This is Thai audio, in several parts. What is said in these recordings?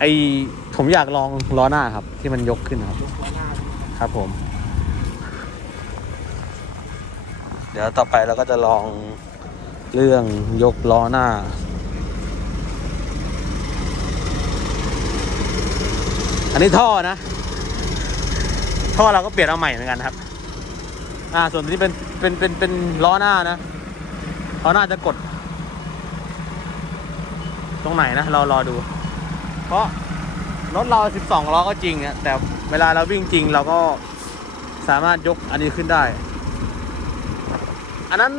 ไอผมอยากลองล้อหน้าครับ ที่มันยกขึ้นครับ ครับผม เดี๋ยวต่อไปเราก็จะลองเรื่องยกล้อหน้า อันนี้ท่อนะ ท่อเราก็เปลี่ยนเอาใหม่เหมือนกันครับ อ่า ส่วนนี้เป็นเป็นเป็นเป็นล้อหน้านะล้อหน้าจะกด ตรงไหนนะ เรารอดู เพราะรถเรา 12 ล้อก็จริงอะแต่เวลาเราวิ่งจริงเราก็สามารถยกอันนี้ขึ้นได้ อันนั้น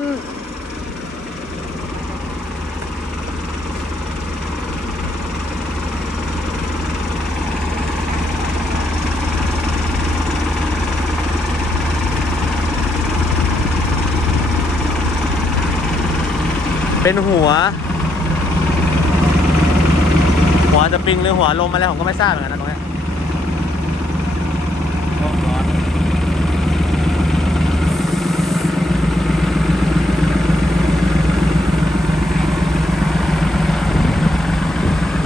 เป็นหัว หัวจะปิงหรือหัวลมอะไรผมก็ไม่ทราบเหมือนกันนะตรงนี้ยโอ้ร้อน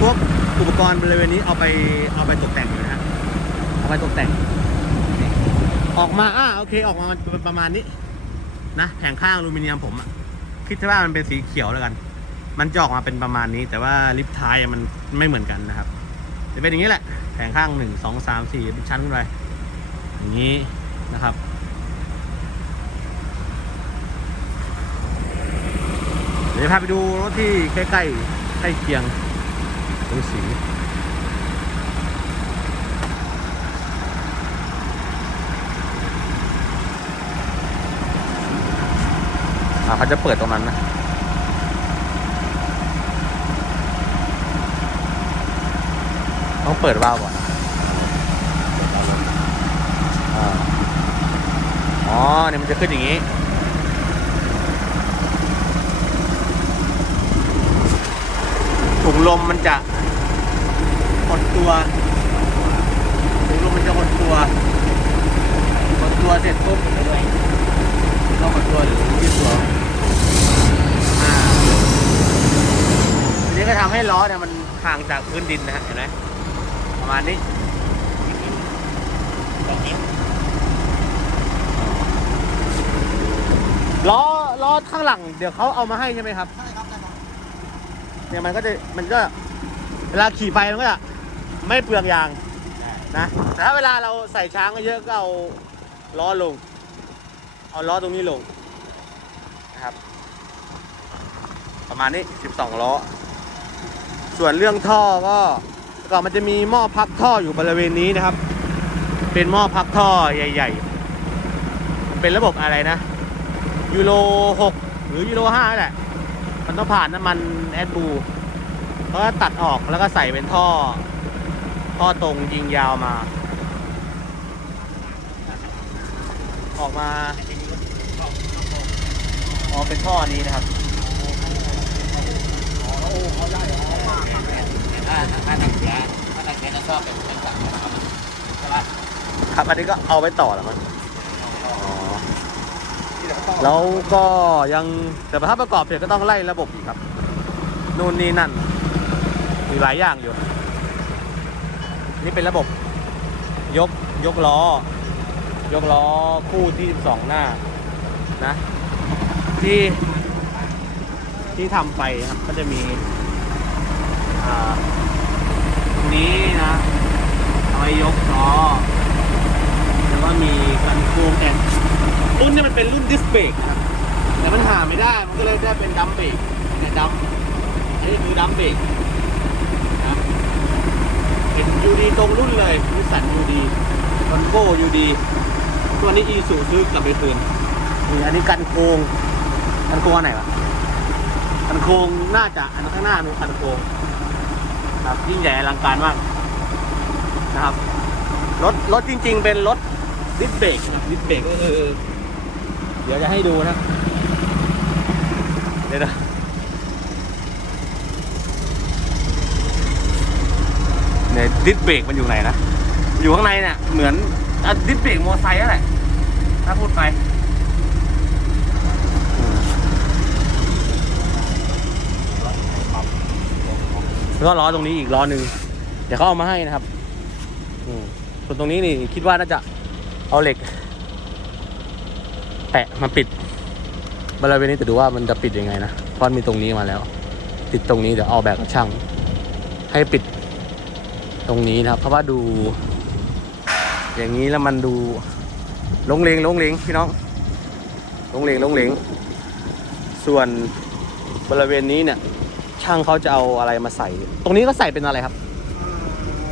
พวกอุปกรณ์บริเวณนี้เอาไปเอาไปตกแต่งอยู่นะเอาไปตกแต่ง ออกมาอ่าโอเค ออกมาประมาณนี้ นะแผงข้างอลูมิเนียมผมอะคิดว่ามันเป็นสีเขียวแล้วกัน มันจะออกมาเป็นประมาณนี้ แต่ว่าลิฟท้ายมันไม่เหมือนกันนะครับจะเป็นอย่างนี้แหละแผงข้างหนึ่งสองสามสี่ชั้นขึ้นไปอย่างนี้นะครับเดี๋ยวพาไปดูรถที่ใกล้ๆใกล้เคียงดูสีอ่าเขาจะเปิดตรงนั้นนะ ต้องเปิดวาล์วก่อนนะอ๋อเนี่ยมันจะขึ้นอย่างนี้ ถุงลมมันจะหดตัว ถุงลมมันจะหดตัวหดตัวเสร็จปุ๊บต้องหดตัวหรือยืดตัวอ่าทีนี้ก็ทำให้ล้อเนี่ยมันห่างจากพื้นดินนะฮะเห็นไหม ประมาณนี้ล้อล้อข้างหลัง เดี๋ยวเขาเอามาให้ใช่ไหมครับใช่ครับใช่ครับ เนี่ยมันก็จะมันก็เวลาขี่ไปมันก็จะไม่เปลืองยางนะแต่ถ้าเวลาเราใส่ช้างเยอะก็เอาล้อลง เอาล้อตรงนี้ลงนะครับ ประมาณนี้ 12 ล้อ ส่วนเรื่องท่อก็ ก่อนมันจะมีหม้อพักท่ออยู่บริเวณนี้นะครับ เป็นหม้อพักท่อใหญ่ ๆ เป็นระบบอะไรนะยูโร6 หรือยูโร5แหละ มันต้องผ่านน้ำมันแอดบูแล้วก็ตัดออกแล้วก็ใส่เป็นท่อ ท่อตรงยิงยาวมา ออกมาอ๋อเป็นท่อนี้นะครับ ถ้าถ้าทางเสียถ้าทางเสียจะชอบเป็นเป็นสั่งนะครับใช่ไหมครับอันนี้ก็เอาไว้ต่อแล้วมั้งอ๋อ แล้วก็ยังแต่ถ้าประกอบเสร็จก็ต้องไล่ระบบอีกครับ นู่นนี่นั่นมีหลายอย่างอยู่ นี่เป็นระบบ ยกยกล้อ ยกล้อคู่ที่สองหน้านะ ที่ที่ทำไปครับก็จะมีอ่า ตรงนี้นะเอาไว้ยกล้อแล้วก็มีกันโครงแต่รุ่นนี้มันเป็นรุ่นดิสเบรกนะครับแต่มันหาไม่ได้ มันก็เลยได้เป็นดัมเบรกเนี่ยดัมอันนี้คือดัมเบรกนะครับเป็นยูดีตรงรุ่นเลยนิสสันยูดีคอนโก้ยูดีตัวนี้อีสูซื้อกลับไปคืนนี่อันนี้กันโครงกันโครงอันไหนวะกันโครงน่าจะอันข้างหน้ามีกันโค รงครับยิ่งใหญ่อลังการมากนะครับรถรถจริง ๆ เป็นรถดิสเบรกนะดิสเบรกก็คือเดี๋ยวจะให้ดูนะเดี๋ยวนะเนี่ยดิสเบรกมันอยู่ไหนนะอยู่ข้างในเนี่ยเหมือนอะดิสเบรกมอไซค์นั่นแหละถ้าพูดไป แล้วก็ล้อตรงนี้อีกล้อหนึ่งเดี๋ยวเขาเอามาให้นะครับส่วนตรงนี้นี่คิดว่าน่าจะเอาเหล็ก แปะมาปิดบริเวณนี้แต่ดูว่ามันจะปิดยังไงนะเพราะมันมีตรงนี้มาแล้ว ติดตรงนี้เดี๋ยวเอาแบบกับช่าง ให้ปิดตรงนี้นะครับ เพราะว่าดู อย่างนี้แล้วมันดูลงเลงลงเลงพี่น้องลงเลงลงเลงส่วนบริเวณนี้เนี่ย ช่างเขาจะเอาอะไรมาใส่ ตรงนี้ก็ใส่เป็นอะไรครับ อ่า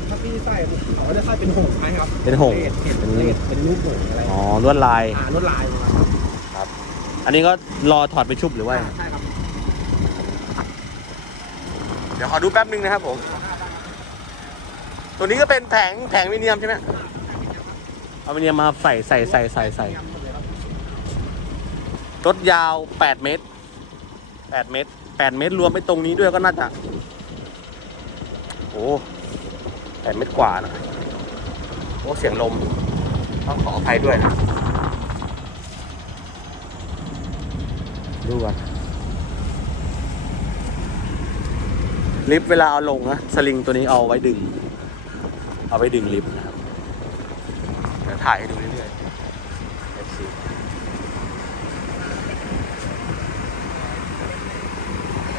ถ้าพี่ใส่เขาจะใส่เป็นหงส์ไหมครับเป็นหงส์เห็นเป็เป็นนเลดเป็นรูปหงส์อะไรอ๋อลวดลาย อ่าลวดลายนะครับอันนี้ก็รอถอดไปชุบหรือว่าใช่ครับเดี๋ยวขอดูแป๊บนึงนะครับผม ตัวนี้ก็เป็นแผงแผงมิเนียมใช่ไหมเอามิเนียมมาใส่ใส่ใส่ใส่ใส่รถยาว 8 เมตร 8 เมตร 8 เมตรรวมไปตรงนี้ด้วยก็น่าจะโอ้8เมตรกว่านะโอ้เสียงลม ต้องขออภัยด้วยนะดูกันลิฟต์เวลาเอาลงนะสลิงตัวนี้เอาไว้ดึง เอาไว้ดึงลิฟต์นะครับเดี๋ยวถ่ายให้ดูเรื่อยๆ FC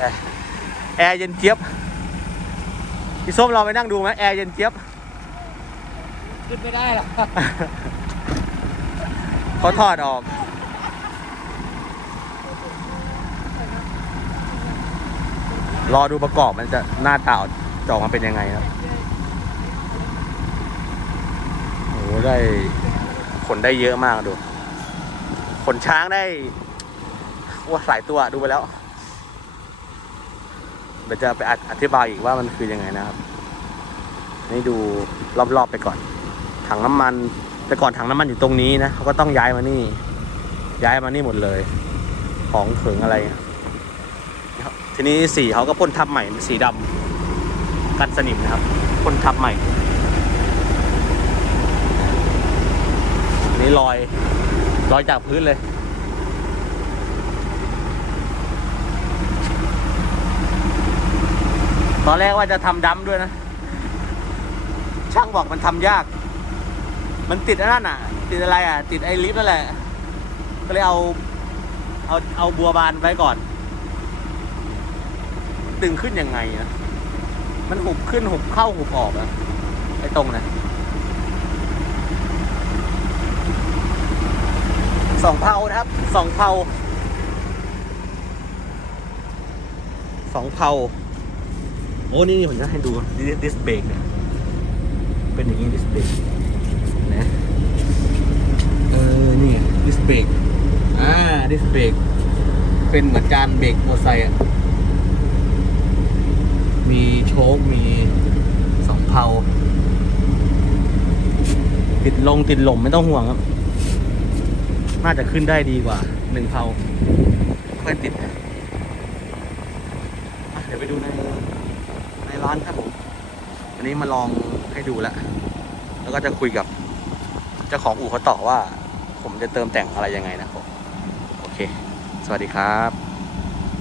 แอร์แอร์เย็นเจี๊ยบพี่ส้มเราไปนั่งดูไหมแอร์เย็นเจี๊ยบขึ้นไม่ได้หรอกเขาถอดออกรอดูประกอบมันจะหน้าตาจะออกมาเป็นยังไงครับโอ้โหได้ขนได้เยอะมากดูขนช้างได้ว่าหลายตัวดูไปแล้ว เดี๋ยวจะไปอธิบายอีกว่ามันคือยังไงนะครับ นี่ดูรอบๆไปก่อน ถังน้ำมัน แต่ก่อนถังน้ำมันอยู่ตรงนี้นะเขาก็ต้องย้ายมานี่ ย้ายมานี่หมดเลย ของเขิงอะไรทีนี้สีเขาก็พ่นทับใหม่เป็นสีดำกันสนิมนะครับพ่นทับใหม่นนี่ลอยลอยจากพื้นเลย ตอนแรกว่าจะทำดำด้วยนะ ช่างบอกมันทำยาก มันติดอันนั่นอะ ติดอะไรอะ ติดไอ้ลิฟต์นั่นแหละ ก็เลยเอาเอาเอาบัวบานไว้ก่อนดึงขึ้นยังไงนะ มันหุบขึ้นหุบเข้าหุบออกอะไอ้ตรงนะสองเผานะครับสองเผาสองเผา อ้นี่นี่ผมจะให้ดูดิสเบรกเนี่ยเป็นอย่างนี้ดิสเบรกนะเออนี่ดิสเบรกอ่าดิสเบรกเป็นเหมือนการเบรกมอเตอร์ไซค์อะมีโชคมีสองเพลาติดลงติดหล่มไม่ต้องห่วงครับ น่าจะขึ้นได้ดีกว่าหนึ่งเพลาค่อยติดอะเดี๋ยวไปดูใน ร้านครับผมอันนี้มาลองให้ดูแล้ว แล้วก็จะคุยกับเจ้าของอู่เขาต่อว่า ผมจะเติมแต่งอะไรยังไงนะครับโอเค สวัสดีครับ